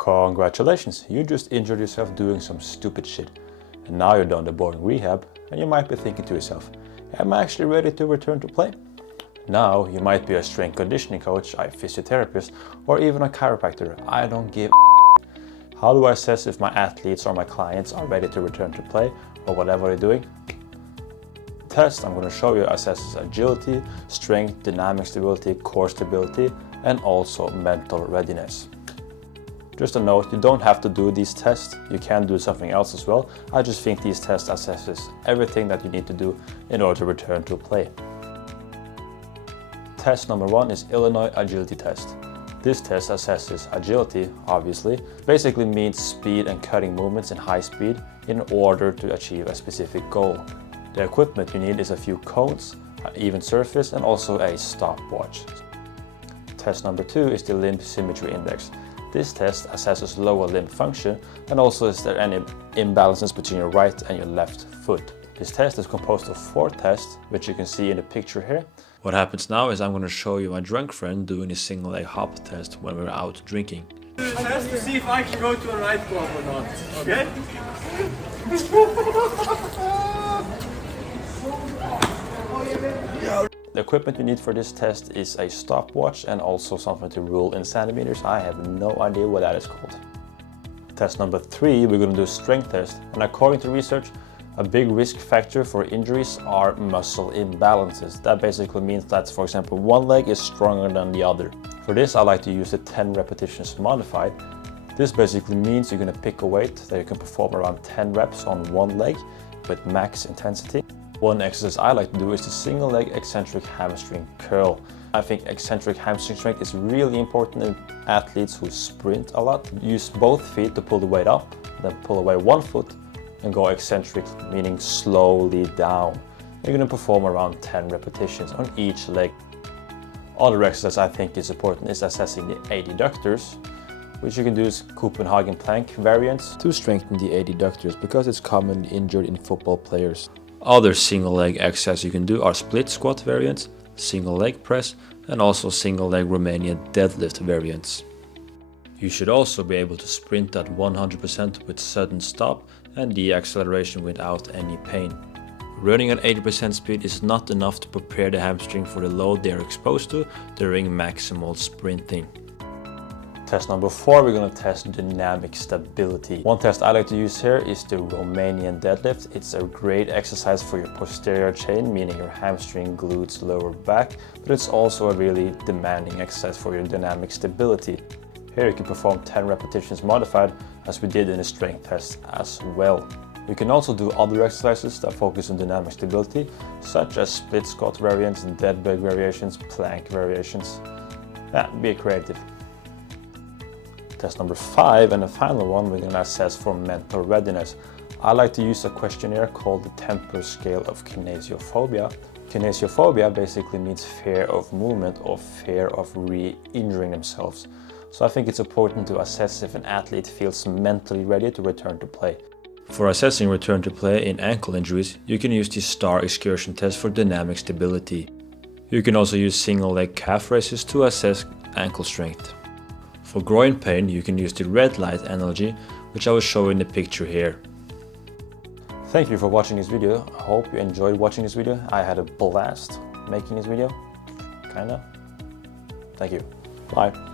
Congratulations, you just injured yourself doing some stupid shit. And now you're done the boring rehab and you might be thinking to yourself, am I actually ready to return to play? Now you might be a strength conditioning coach, a physiotherapist, or even a chiropractor. I don't give a. How do I assess if my athletes or my clients are ready to return to play or whatever they're doing? The test I'm going to show you assesses agility, strength, dynamic stability, core stability, and also mental readiness. Just a note, you don't have to do these tests, you can do something else as well. I just think these tests assesses everything that you need to do in order to return to play. Test number 1 is Illinois Agility Test. This test assesses agility, obviously. Basically means speed and cutting movements in high speed in order to achieve a specific goal. The equipment you need is a few cones, an even surface, and also a stopwatch. Test number 2 is the Limb Symmetry Index. This test assesses lower limb function and also is there any imbalances between your right and your left foot. This test is composed of 4 tests, which you can see in the picture here. What happens now is I'm going to show you my drunk friend doing a single leg hop test when we're out drinking. Test to see if I can go to a nightclub or not, okay? The equipment you need for this test is a stopwatch and also something to rule in centimeters. I have no idea what that is called. Test number 3, we're going to do a strength test. And according to research, a big risk factor for injuries are muscle imbalances. That basically means that, for example, one leg is stronger than the other. For this, I like to use the 10 repetitions modified. This basically means you're going to pick a weight that you can perform around 10 reps on one leg with max intensity. One exercise I like to do is the single leg eccentric hamstring curl. I think eccentric hamstring strength is really important in athletes who sprint a lot. Use both feet to pull the weight up, then pull away one foot and go eccentric, meaning slowly down. You're going to perform around 10 repetitions on each leg. Other exercise I think is important is assessing the adductors, which you can do as Copenhagen plank variants to strengthen the adductors because it's commonly injured in football players. Other single leg exercises you can do are split squat variants, single leg press, and also single leg Romanian deadlift variants. You should also be able to sprint at 100% with sudden stop and deceleration without any pain. Running at 80% speed is not enough to prepare the hamstring for the load they are exposed to during maximal sprinting. Test number 4, we're going to test dynamic stability. One test I like to use here is the Romanian deadlift. It's a great exercise for your posterior chain, meaning your hamstring, glutes, lower back, but it's also a really demanding exercise for your dynamic stability. Here you can perform 10 repetitions modified, as we did in the strength test as well. You can also do other exercises that focus on dynamic stability, such as split squat variants, dead bug variations, plank variations. Be creative. Test number 5 and the final one, we're going to assess for mental readiness. I like to use a questionnaire called the Temper Scale of Kinesiophobia. Kinesiophobia basically means fear of movement or fear of re-injuring themselves. So I think it's important to assess if an athlete feels mentally ready to return to play. For assessing return to play in ankle injuries, you can use the STAR excursion test for dynamic stability. You can also use single leg calf raises to assess ankle strength. For groin pain, you can use the red light analogy, which I will show in the picture here. Thank you for watching this video. I hope you enjoyed watching this video. I had a blast making this video. Kinda. Thank you. Bye.